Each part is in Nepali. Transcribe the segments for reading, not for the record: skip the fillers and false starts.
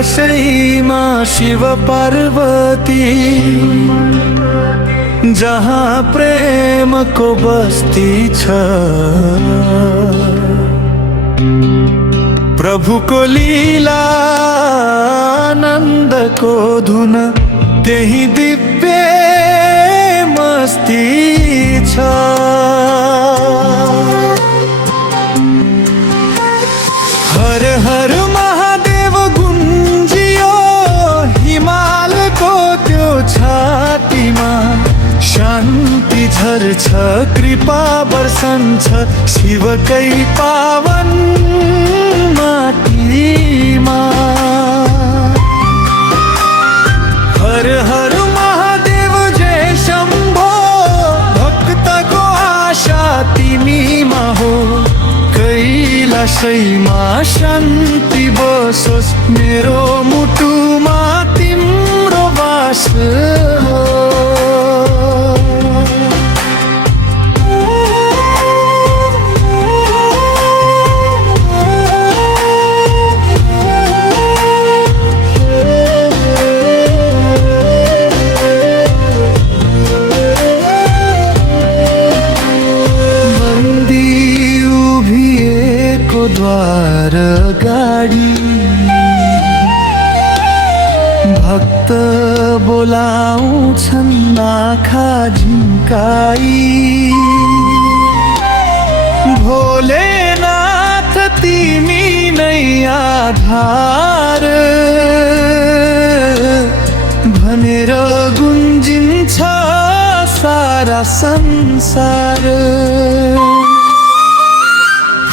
कैलाशैमा शिव पार्वती, जहाँ प्रेम को बस्ती छ। प्रभु को लीला आनंद को धुन, त्यही दिव्य मस्ती छ। हर हर महादेव गुन्जियो हिमालको त्यो छातीमा, शान्ति झर्छ कृपा बर्सन्छ शिवकै पावन माटीमा। हर हर महादेव जय शम्भो, भक्तको आशा तिमीमा हो। कैलाशैमा शान्ति बसोस्, मेरो मुटुमा तिम्रो बास हो। द्वार गाडी भक्त बोलाउँछन् आँखा झिम्काई। भोलेनाथ तिमी नै आधार भनेर गुन्जिन्छ सारा संसार।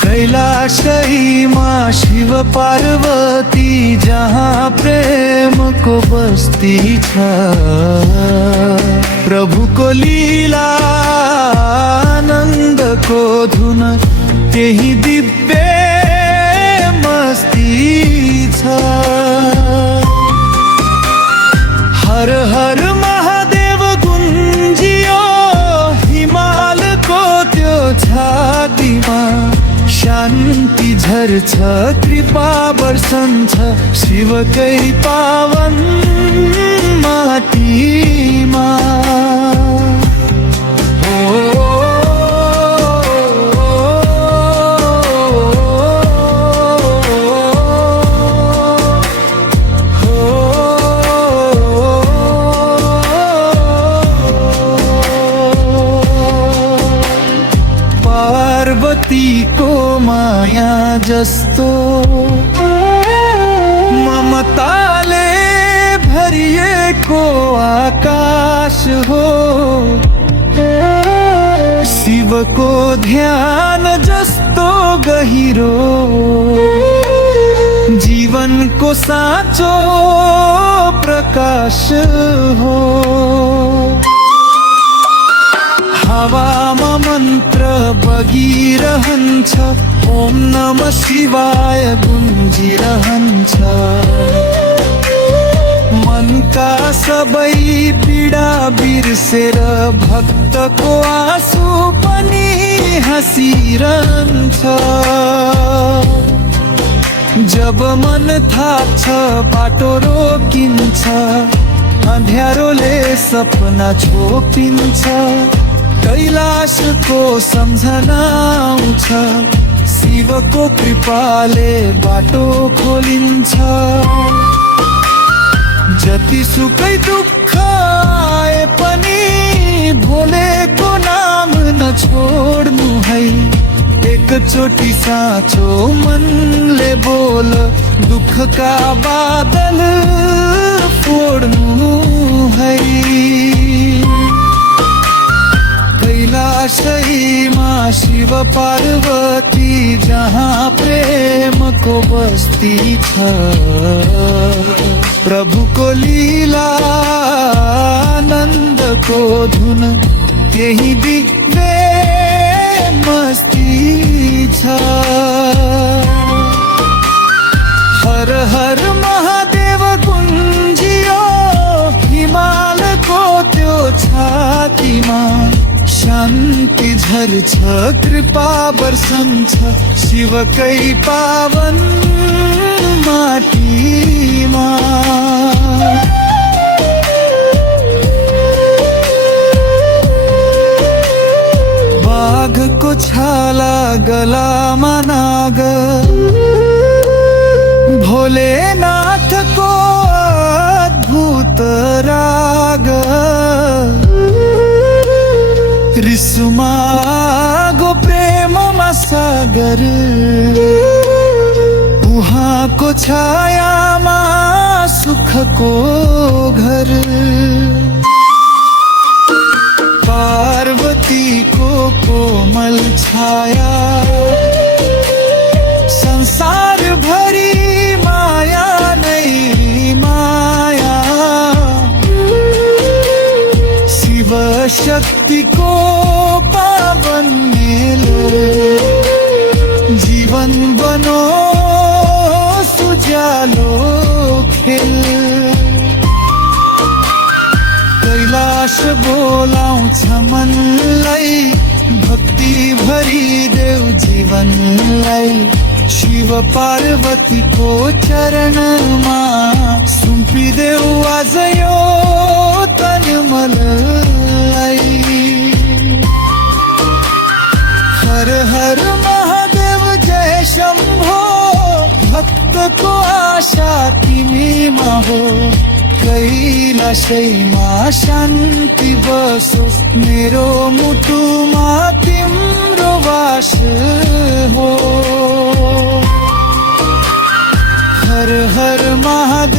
कैलाशैमा शिव पार्वती, जहाँ प्रेम को बस्ती छ। प्रभु को लीला आनंद को धुन, त्यही दिव्य मस्ती छ। हर हर महादेव गुन्जियो हिमालको त्यो छातीमा, शान्ति झर्छ कृपा बर्सन्छ शिवकै पावन माटीमा। पार्वतीको माया जस्तो ममताले भरिएको आकाश हो। शिवको ध्यान जस्तो गहिरो, जीवनको साँचो प्रकाश हो। हावामा मन्त्र बगिरहन्छ, ओम नमः शिवाय गुन्जिरहन्छ। मनका सबै पीडा बिर्सेर भक्तको आँसु पनि हाँसिरहन्छ। जब मन थाक्छ बाटो रोकिन्छ, अँध्यारोले सपना छोपिन्छ। कैलाशको सम्झना आउँछ, शिवको कृपाले बाटो खोलिन्छ। जतिसुकै दुःख आए पनि भोलेको नाम नछोड्नु है। एकचोटि साँचो मनले बोल, दुःखका बादल फोड्नु है। कैलाशैमा शिव पार्वती, जहाँ प्रेम को बस्ती छ। प्रभु को लीला आनंद को धुन, त्यही दिव्य मस्ती छ। हर हर महादेव गुन्जियो हिमालको त्यो छातीमा, शान्ति झर्छ कृपा बर्सन्छ शिवकै पावन माटीમાં बाघ को छाला गलाમાં नाग भोलेनाथ को अद्भुत राग रिसुमागो प्रेमમાં सागर उहाँ को छायाમાં सुख को घर पार्वती को कोमल छाया संसार भरी माया नहीं माया शिव शक्ति को पावन मेल जीवन बनो सुजालो खेल कैलाश बोलाउँछ मनलाई भक्ति भरी देव जीवनलाई शिव पार्वती को चरणमा सुम्पिदेऊ आज यो तन मलाई हर हर महादेव जय शंभो भक्त को आशा तिमीमा हो कैलाशैमा शान्ति बसोस् मेरो मुटुमा तिम्रो वास हो हर हर महादेव